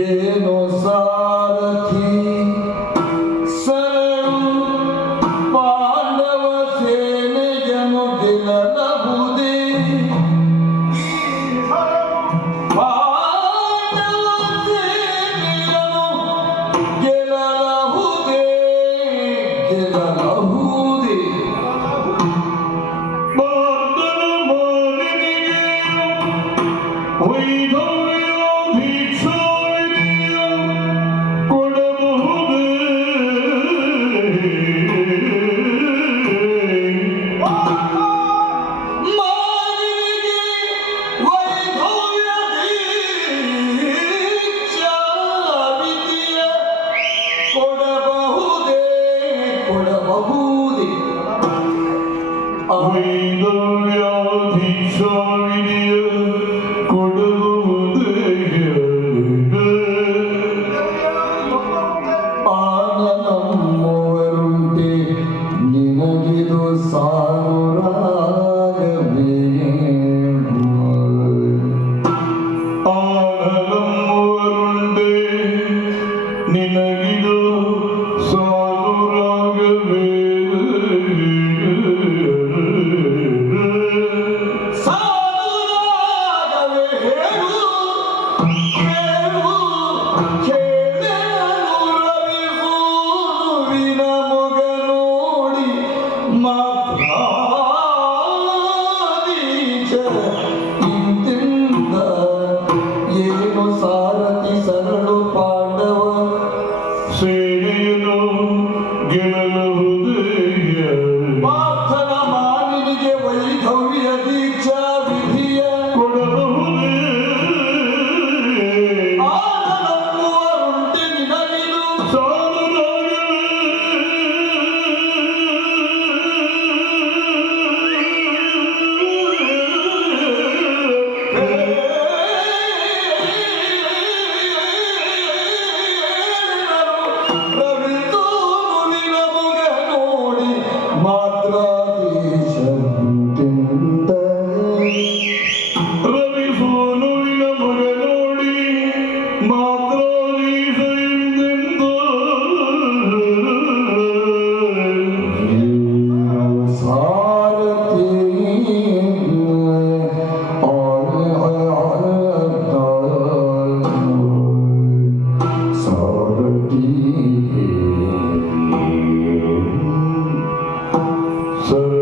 ಏನೋ ಸಾರಥಿ ಆ ವೈಧವ್ಯ Son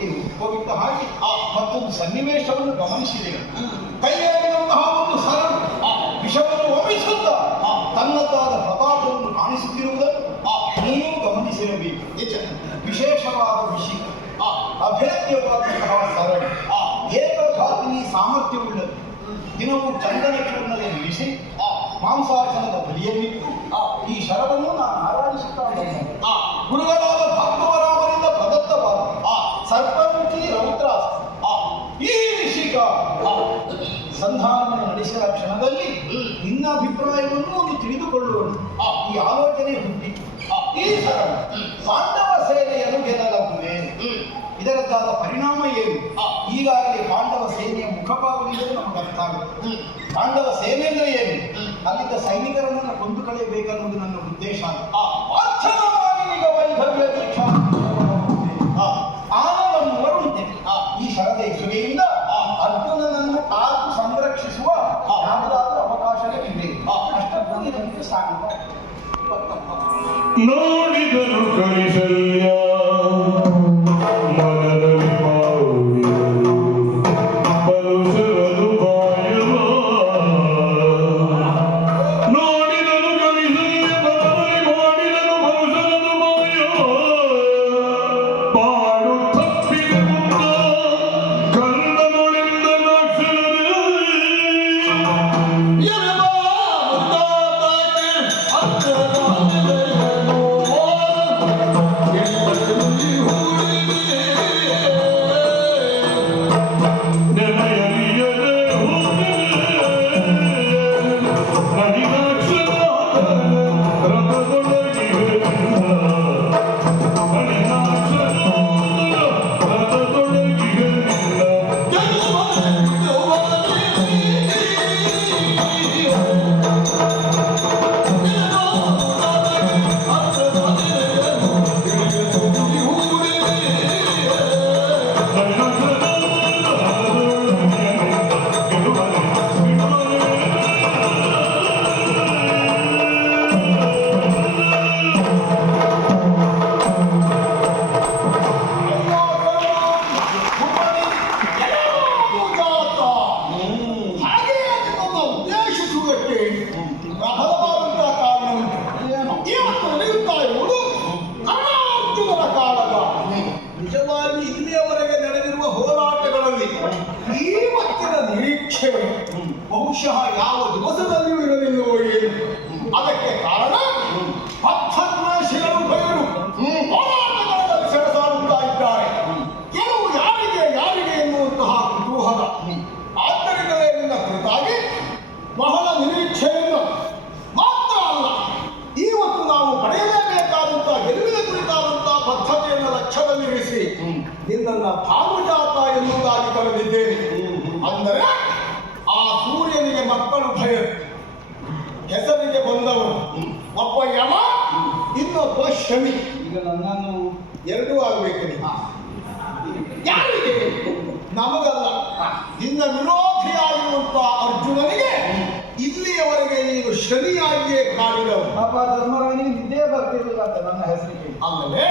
ಇದು ಹೋಗಿದ್ದ ಹಾಗೆ ಆ, ಮತ್ತೊಂದು ಸನ್ನಿವೇಶವನ್ನು ಗಮನಿಸಿದೆ ಕೈಯಾಗಿರುವಂತಹ ಒಂದು ಸರ ಆ, ವಿಷವನ್ನು ಒಮ್ಮಿಸುತ್ತ ಆ, ತನ್ನದಾದ ಪ್ರತಾಪವನ್ನು ಕಾಣಿಸುತ್ತಿರುವುದನ್ನು ಆ, ನೀನು ಗಮನಿಸಿರಬೇಕು. ವಿಶೇಷವಾದ ವಿಷಯ ಆ, ಅಭೇದ್ಯವಾದಂತಹ ಸರಣ ಆ, ಏಕಘಾತಿನಿ ಸಾಮರ್ಥ್ಯವುಳ್ಳದು ದಿನವೂ ಚಂದನ ಚೂರ್ಣದಲ್ಲಿ ನಿಲ್ಲಿಸಿ ಆ ಮಾಂಸಾಚನದ ಬಲಿಯಲ್ಲಿಟ್ಟು ಆ ಈ ಶರವನ್ನು ನಾನು ಆರಾಧಿಸುತ್ತಾ. ಆ ಗುರುಗಳಾದ ಸಂಧಾನವನ್ನು ನಡೆಸಿದ ಕ್ಷಣದಲ್ಲಿ ನಿನ್ನ ಅಭಿಪ್ರಾಯವನ್ನು ಒಂದು ತಿಳಿದುಕೊಳ್ಳೋಣ. ಆ ಈ ಆಲೋಚನೆ ಹುಟ್ಟಿ. ಈ ಸರ ಪಾಂಡವ ಸೇನೆಯನ್ನು ಗೆಲ್ಲಲಾಗುವೆ. ಇದರದ್ದಾದ ಪರಿಣಾಮ ಏನು? ಈಗಾಗಲೇ ಪಾಂಡವ ಸೇನೆಯ ಮುಖಭಾವದಿಂದ ನಮಗೆ ಅರ್ಥ ಆಗುತ್ತೆ. ಪಾಂಡವ ಸೇನೆ ಅಂದ್ರೆ ಇದಕ್ಕೆ ಸಾಕು aldım. O zaman ಶಮಿ ಈಗ ನನ್ನನ್ನು ಎರಡೂ ಆಗಬೇಕು ನಿಮ್ಮ ಯಾರಿಗೆ? ನಮಗಲ್ಲ. ನಿನ್ನ ವಿರೋಧಿಯಾಗಿರುವಂತಹ ಅರ್ಜುನನಿಗೆ ಇಲ್ಲಿಯವರೆಗೆ ನೀನು ಶನಿಯಾಗಿಯೇ ಕಾಡಿದವು ಪಾಪ ಧರ್ಮರಾಯನಿಗೆ ನಿದ್ದೆ ಬರ್ತಿರಲಿಲ್ಲ ಅಂತ ನನ್ನ ಹೆಸರಿಗೆ. ಆಮೇಲೆ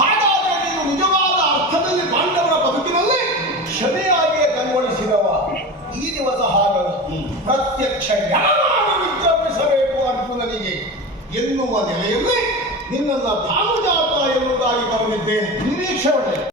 ಹಾಗಾದರೆ ನೀನು ನಿಜವಾದ ಅರ್ಥದಲ್ಲಿ ಪಾಂಡವರ ಬದುಕಿನಲ್ಲಿ ಶನಿಯಾಗಿಯೇ ಕಣ್ಗೊಳಿಸಿದವ ಈ ದಿವಸ ಹಾಗಲ್ಲ. ಪ್ರತ್ಯಕ್ಷ ಯಾವಾಗ ನಿನ್ನನ್ನ ಭಾನುಜಾತ ಎಂಬುದಾಗಿ ಬರೆದಿದ್ದೇನೆ. ನಿರೀಕ್ಷೆ ಒಳ್ಳೆ